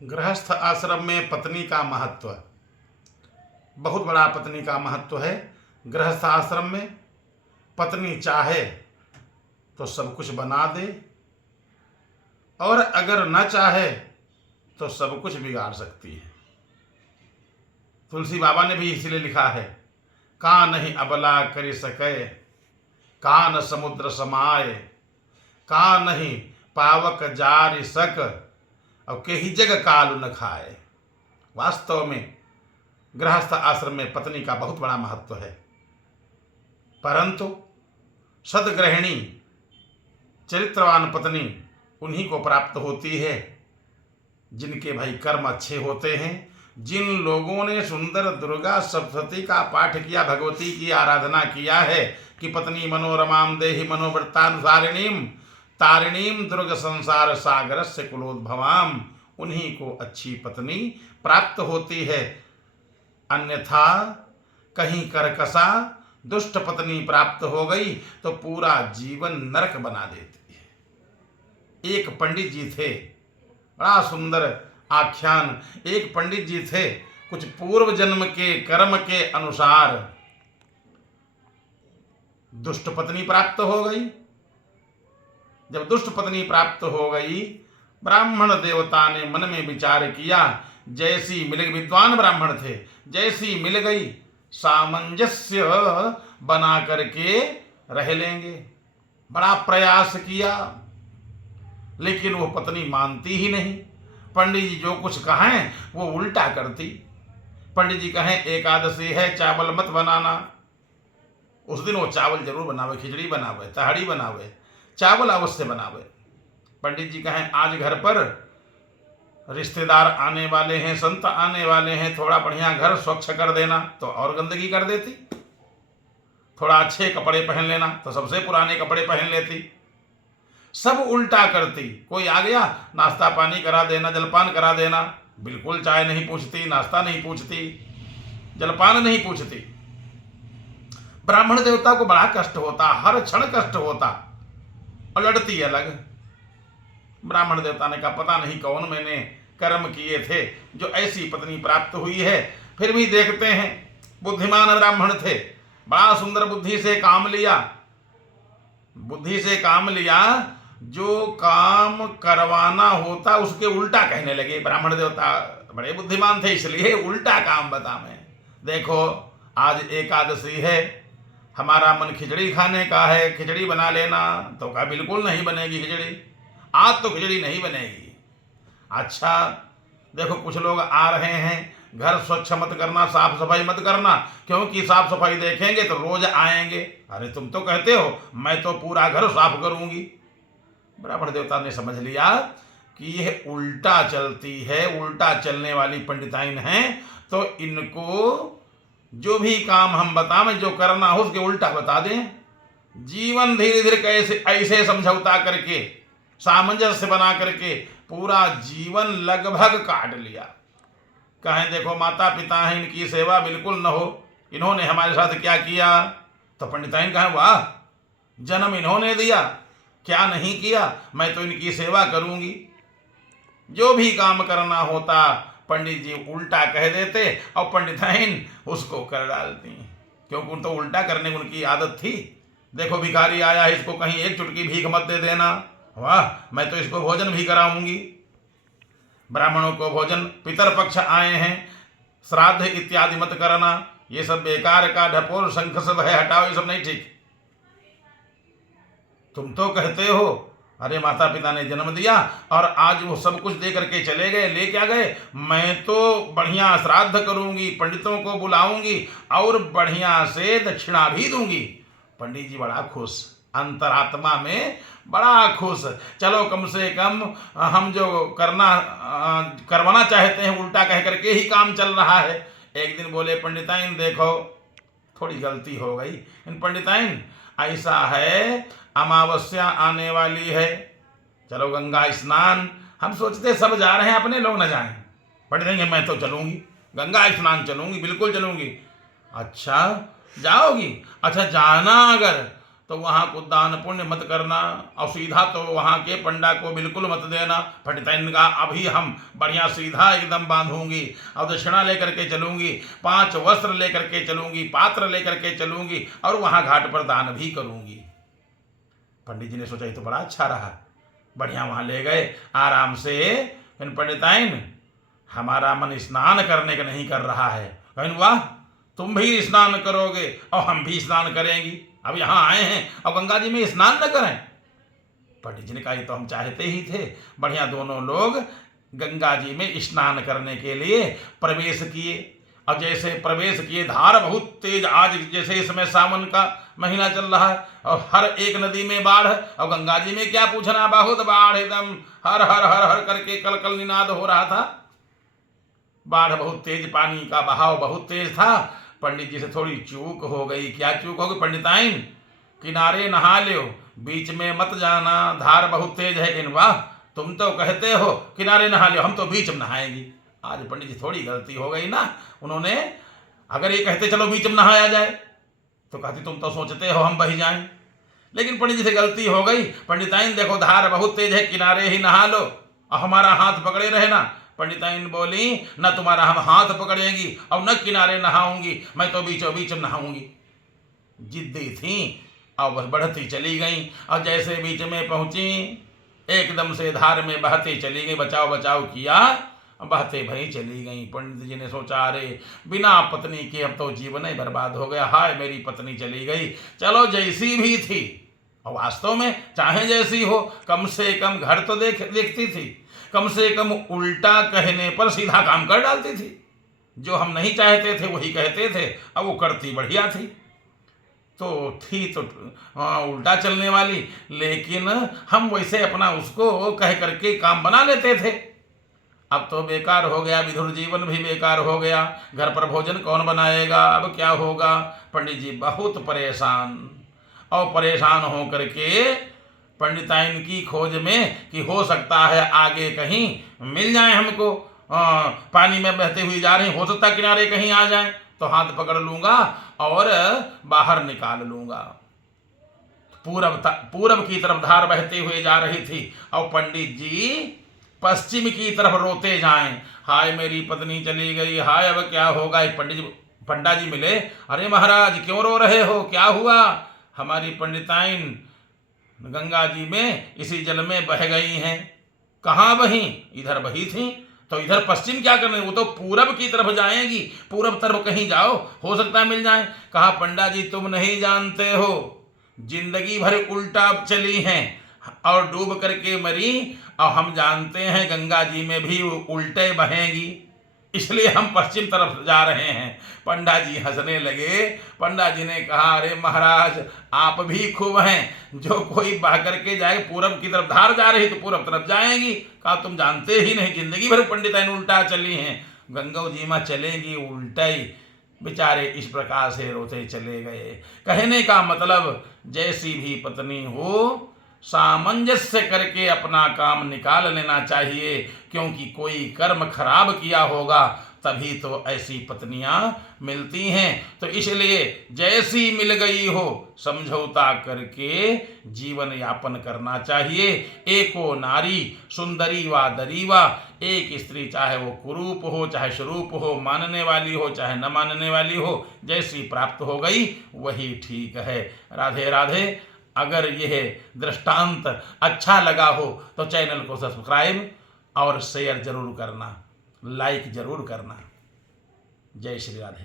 गृहस्थ आश्रम में पत्नी का महत्व बहुत बड़ा। पत्नी का महत्व है। गृहस्थ आश्रम में पत्नी चाहे तो सब कुछ बना दे और अगर न चाहे तो सब कुछ बिगाड़ सकती है। तुलसी बाबा ने भी इसलिए लिखा है, का नहीं अबला कर सके, का न समुद्र समाए, का नहीं पावक जार सक, और के ही जग काल न खाए। वास्तव में गृहस्थ आश्रम में पत्नी का बहुत बड़ा महत्व है, परंतु सदगृहिणी चरित्रवान पत्नी उन्हीं को प्राप्त होती है जिनके भाई कर्म अच्छे होते हैं। जिन लोगों ने सुंदर दुर्गा सप्तशती का पाठ किया, भगवती की आराधना किया है कि पत्नी मनोरमाम देहि मनोवृत्तानुसारिणीम तारिणीम दुर्ग संसार सागर से कुलोद्भवाम, उन्हीं को अच्छी पत्नी प्राप्त होती है। अन्यथा कहीं करकसा दुष्ट पत्नी प्राप्त हो गई तो पूरा जीवन नरक बना देती है। एक पंडित जी थे, बड़ा सुंदर आख्यान। एक पंडित जी थे, कुछ पूर्व जन्म के कर्म के अनुसार दुष्ट पत्नी प्राप्त हो गई। जब दुष्ट पत्नी प्राप्त हो गई, ब्राह्मण देवता ने मन में विचार किया, जैसी मिल गई, विद्वान ब्राह्मण थे, जैसी मिल गई सामंजस्य बना करके रह लेंगे। बड़ा प्रयास किया लेकिन वो पत्नी मानती ही नहीं। पंडित जी जो कुछ कहें वो उल्टा करती। पंडित जी कहें एकादशी है, चावल मत बनाना, उस दिन वो चावल जरूर बनावे, खिचड़ी बनावे, तहाड़ी बनावे, चावल अवश्य बनावे। पंडित जी कहें आज घर पर रिश्तेदार आने वाले हैं, संत आने वाले हैं, थोड़ा बढ़िया घर स्वच्छ कर देना, तो और गंदगी कर देती। थोड़ा अच्छे कपड़े पहन लेना, तो सबसे पुराने कपड़े पहन लेती। सब उल्टा करती। कोई आ गया, नाश्ता पानी करा देना, जलपान करा देना, बिल्कुल चाय नहीं पूछती, नाश्ता नहीं पूछती, जलपान नहीं पूछती। ब्राह्मण देवता को बड़ा कष्ट होता, हर क्षण कष्ट होता, और लड़ती अलग। ब्राह्मण देवता ने कहा पता नहीं कौन मैंने कर्म किए थे जो ऐसी पत्नी प्राप्त हुई है। फिर भी देखते हैं, बुद्धिमान ब्राह्मण थे, बड़ा सुंदर बुद्धि से काम लिया। बुद्धि से काम लिया, जो काम करवाना होता उसके उल्टा कहने लगे। ब्राह्मण देवता बड़े बुद्धिमान थे, इसलिए उल्टा काम बता मैं। देखो आज एकादशी है, हमारा मन खिचड़ी खाने का है, खिचड़ी बना लेना, तो कहा बिल्कुल नहीं बनेगी खिचड़ी, आज तो खिचड़ी नहीं बनेगी। अच्छा देखो कुछ लोग आ रहे हैं, घर स्वच्छ मत करना, साफ सफाई मत करना, क्योंकि साफ सफाई देखेंगे तो रोज आएंगे। अरे तुम तो कहते हो मैं तो पूरा घर साफ करूंगी। ब्राह्मण देवता ने समझ लिया कि यह उल्टा चलती है, उल्टा चलने वाली पंडिताइन हैं, तो इनको जो भी काम हम बतावें, जो करना हो उसके उल्टा बता दें। जीवन धीरे धीरे कैसे ऐसे समझौता करके, सामंजस्य बना करके पूरा जीवन लगभग काट लिया। कहें देखो माता पिता हैं, इनकी सेवा बिल्कुल न हो, इन्होंने हमारे साथ क्या किया। तो पंडिताइन कहें वाह, जन्म इन्होंने दिया, क्या नहीं किया, मैं तो इनकी सेवा करूंगी। जो भी काम करना होता पंडित जी उल्टा कह देते और पंडिताइन उसको कर डालती, क्योंकि उन तो उल्टा करने की उनकी आदत थी। देखो भिखारी आया, इसको कहीं एक चुटकी भीख मत दे देना, वाह मैं तो इसको भोजन भी कराऊंगी। ब्राह्मणों को भोजन, पितर पक्ष आए हैं, श्राद्ध इत्यादि मत करना, ये सब बेकार का ढपोर शंख सब है, हटाओ, ये सब नहीं ठीक। तुम तो कहते हो अरे माता पिता ने जन्म दिया और आज वो सब कुछ दे करके चले गए, ले क्या गए, मैं तो बढ़िया श्राद्ध करूंगी, पंडितों को बुलाऊंगी और बढ़िया से दक्षिणा भी दूंगी। पंडित जी बड़ा खुश, अंतरात्मा में बड़ा खुश। चलो कम से कम हम जो करवाना चाहते हैं उल्टा कह करके ही काम चल रहा है। एक दिन बोले पंडिताइन देखो थोड़ी गलती हो गई। इन पंडिताइन ऐसा है, अमावस्या आने वाली है, चलो गंगा स्नान, हम सोचते सब जा रहे हैं, अपने लोग न जाएं। पंडित मैं तो चलूंगी, गंगा स्नान चलूंगी, बिल्कुल चलूंगी। अच्छा जाओगी, अच्छा जाना अगर तो वहाँ को दान पुण्य मत करना, और सीधा तो वहाँ के पंडा को बिल्कुल मत देना। पंडिताइन का अभी हम बढ़िया सीधा एकदम बांधूंगी, और दक्षिणा लेकर के चलूंगी, 5 वस्त्र लेकर के चलूंगी, पात्र लेकर के चलूंगी, और वहाँ घाट पर दान भी करूंगी। पंडित जी ने सोचा ये तो बड़ा अच्छा रहा, बढ़िया वहाँ ले गए आराम से। पंडिताइन हमारा मन स्नान करने का नहीं कर रहा है। कहें वाह, तुम भी स्नान करोगे और हम भी स्नान करेंगी, अब यहाँ आए हैं और गंगा जी में स्नान न करें। पंडित जी ने कहा ये तो हम चाहते ही थे। बढ़िया दोनों लोग गंगा जी में स्नान करने के लिए प्रवेश किए, और जैसे प्रवेश किए धार बहुत तेज, आज जैसे इस समय सावन का महीना चल रहा है और हर एक नदी में बाढ़, और गंगा जी में क्या पूछना, बहुत बाढ़, एकदम हर हर हर हर करके कल कल निनाद हो रहा था। बाढ़ बहुत तेज, पानी का बहाव बहुत तेज था। पंडित जी से थोड़ी चूक हो गई। क्या चूक हो गई? पंडिताइन किनारे नहा लो, बीच में मत जाना, धार बहुत तेज है। इन वाह, तुम तो कहते हो किनारे नहा लो, हम तो बीच में नहाएंगी। आज पंडित जी थोड़ी गलती हो गई ना, उन्होंने अगर ये कहते चलो बीच में नहाया जाए तो कहती तुम तो सोचते हो हम बही जाएं, लेकिन पंडित जी से गलती हो गई। पंडिताइन देखो धार बहुत तेज है, किनारे ही नहा लो और हमारा हाथ पकड़े रहना। पंडिताइन बोली न तुम्हारा हम हाथ पकड़ेंगी और न किनारे नहाऊंगी, मैं तो बीचों बीच में नहाऊंगी। जिद्दी थी और बस बढ़ती चली गई, और जैसे बीच में पहुंची एकदम से धार में बहती चली गई। बचाओ बचाओ किया, बहते भई चली गई। पंडित जी ने सोचा अरे बिना पत्नी के अब तो जीवन ही बर्बाद हो गया, हाय मेरी पत्नी चली गई। चलो जैसी भी थी, और वास्तव में चाहे जैसी हो, कम से कम घर तो देखती थी, कम से कम उल्टा कहने पर सीधा काम कर डालती थी। जो हम नहीं चाहते थे वही कहते थे, अब वो करती बढ़िया थी। तो थी तो उल्टा चलने वाली, लेकिन हम वैसे अपना उसको कह करके काम बना लेते थे। अब तो बेकार हो गया, विधुर जीवन भी बेकार हो गया, घर पर भोजन कौन बनाएगा, अब क्या होगा। पंडित जी बहुत परेशान, और परेशान हो करके पंडिताइन की खोज में कि हो सकता है आगे कहीं मिल जाए हमको, पानी में बहते हुए जा रही, हो सकता किनारे कहीं आ जाए तो हाथ पकड़ लूंगा और बाहर निकाल लूंगा। पूरब की तरफ धार बहते हुए जा रही थी, और पंडित जी पश्चिम की तरफ रोते जाएं, हाय मेरी पत्नी चली गई, हाय अब क्या होगा। पंडा जी मिले, अरे महाराज क्यों रो रहे हो, क्या हुआ। हमारी पंडिताइन गंगा जी में इसी जल में बह गई हैं। कहाँ बही? इधर बही थी, तो इधर पश्चिम क्या करने, वो तो पूरब की तरफ जाएंगी, पूरब तरफ कहीं जाओ, हो सकता है मिल जाए। कहा पंडा जी तुम नहीं जानते हो, जिंदगी भर उल्टा चली हैं और डूब करके मरी, और हम जानते हैं गंगा जी में भी उल्टे बहेंगी, इसलिए हम पश्चिम तरफ जा रहे हैं। पंडा जी हंसने लगे। पंडा जी ने कहा अरे महाराज आप भी खूब हैं, जो कोई बह करके जाए, पूरब की तरफ धार जा रही तो पूरब तरफ जाएंगी। कहा तुम जानते ही नहीं, जिंदगी भर पंडिताइन उल्टा चली हैं, गंगा जी में चलेंगी उल्टा ही। बेचारे इस प्रकार से रोते चले गए। कहने का मतलब जैसी भी पत्नी हो, सामंजस्य करके अपना काम निकाल लेना चाहिए, क्योंकि कोई कर्म खराब किया होगा तभी तो ऐसी पत्नियां मिलती हैं। तो इसलिए जैसी मिल गई हो समझौता करके जीवन यापन करना चाहिए। एको नारी सुंदरी वा दरीवा, एक स्त्री चाहे वो कुरूप हो चाहे स्वरूप हो, मानने वाली हो चाहे न मानने वाली हो, जैसी प्राप्त हो गई वही ठीक है। राधे राधे। अगर यह दृष्टांत अच्छा लगा हो तो चैनल को सब्सक्राइब और शेयर जरूर करना, लाइक जरूर करना। जय श्री राधे।